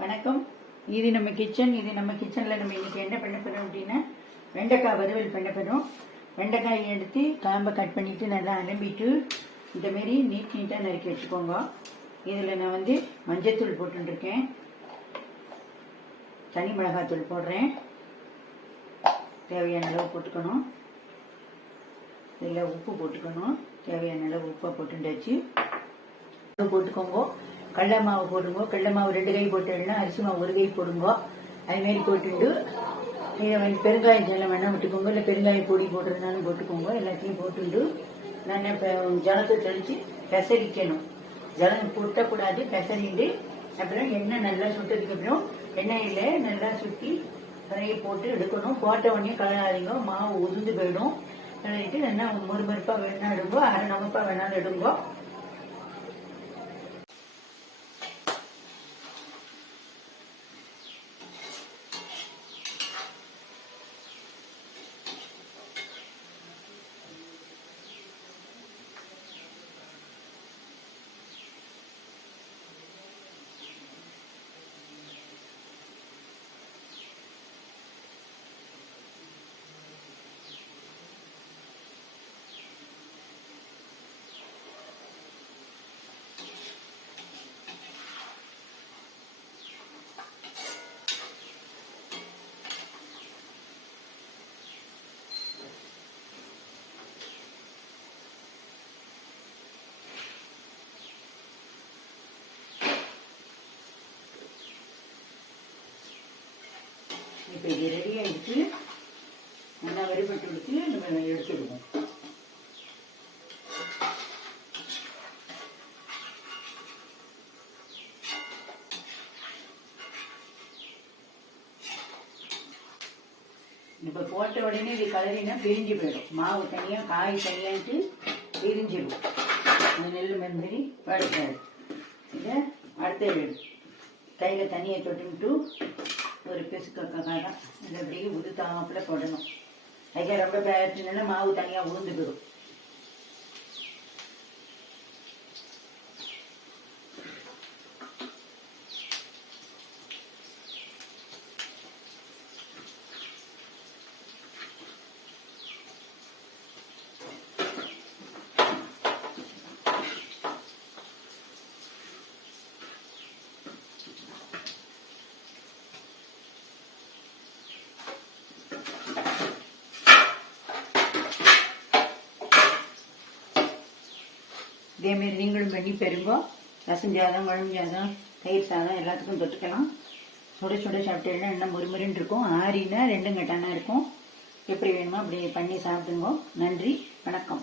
வணக்கம். இது நம்ம கிச்சன் இது நம்ம கிச்சனில் நம்ம இன்னைக்கு என்ன பண்ண போறோம் அப்படின்னா வெண்டைக்காய் வறுவல் பண்ண போறோம். வெண்டைக்காயை எடுத்து காம்பை கட் பண்ணிட்டு நல்லா அலம்பிட்டு இந்த மாரி நீட் நீட்டாக நறுக்கி வச்சுக்கோங்க. இதில் நான் வந்து மஞ்சத்தூள் போட்டுருக்கேன். தனி மிளகாத்தூள் போடுறேன். தேவையான அளவு போட்டுக்கணும். இதில் உப்பு போட்டுக்கணும். தேவையான அளவு உப்பை போட்டுண்டாச்சு. போட்டுக்கோங்க. கடல மாவு போடுங்க கடல மாவு ரெண்டு கை போட்டுடலாம் அரிசி மாவு ஒரு கை போடுங்க. அது மாதிரி போட்டுட்டு இதை வந்து பெருங்காயம் ஜலம் வேணால் விட்டுக்கோங்க இல்லை பெருங்காயம் பொடி போட்டுருந்தாலும் போட்டுக்கோங்க எல்லாத்தையும் போட்டுட்டு நான் இப்போ ஜலத்தை தெளித்து பெசரிக்கணும். ஜலம் கொட்டக்கூடாது பெசரிட்டு அப்புறம் எண்ணெய் நல்லா சுட்டதுக்கு அப்புறம் எண்ணெயில் நல்லா சுற்றி நிறைய போட்டு எடுக்கணும். போட்ட உடனே கலராதிங்க மாவு உதிர்ந்து போயிடும். கலரிட்டு நல்லா மறுமறுப்பாக வேணால் எடுங்கோ அரை நமப்பாக வேணாலும் எடுங்கோ. இப்போ இது ரெடி ஆகிடுச்சு நல்லா வறுபட்டு எடுத்து நம்ம எடுத்துடுவோம். இப்போ போட்ட உடனே இது கலரினா பிரிஞ்சு போயிடும். மாவு தனியாக காய் தனியாட்டு பிரிஞ்சிடும். அந்த நெல் மந்திரி வறுக்காது இதை அடுத்த கையில் தண்ணியை தொட்டுட்டு பிசுக்காக தான் இந்த அப்படியே உதுத்தாப்புல போடணும். அதுக்கு ரொம்ப பேட்டுனா மாவு தனியாக உளுந்து போயிடும். இதேமாரி நீங்களும் பண்ணி பெருங்கோ ரசம் சாதம் குழம்பு சாதம் தயிர் சாதம் எல்லாத்துக்கும் தொட்டுக்கலாம். சுட சுட சாப்பிட்டேன்னா என்ன முறுமுறுன்னு இருக்கும். ஆறினா ரெண்டும் கட்டானா இருக்கும். எப்படி வேணுமோ அப்படி பண்ணி சாப்பிடுங்க. நன்றி வணக்கம்.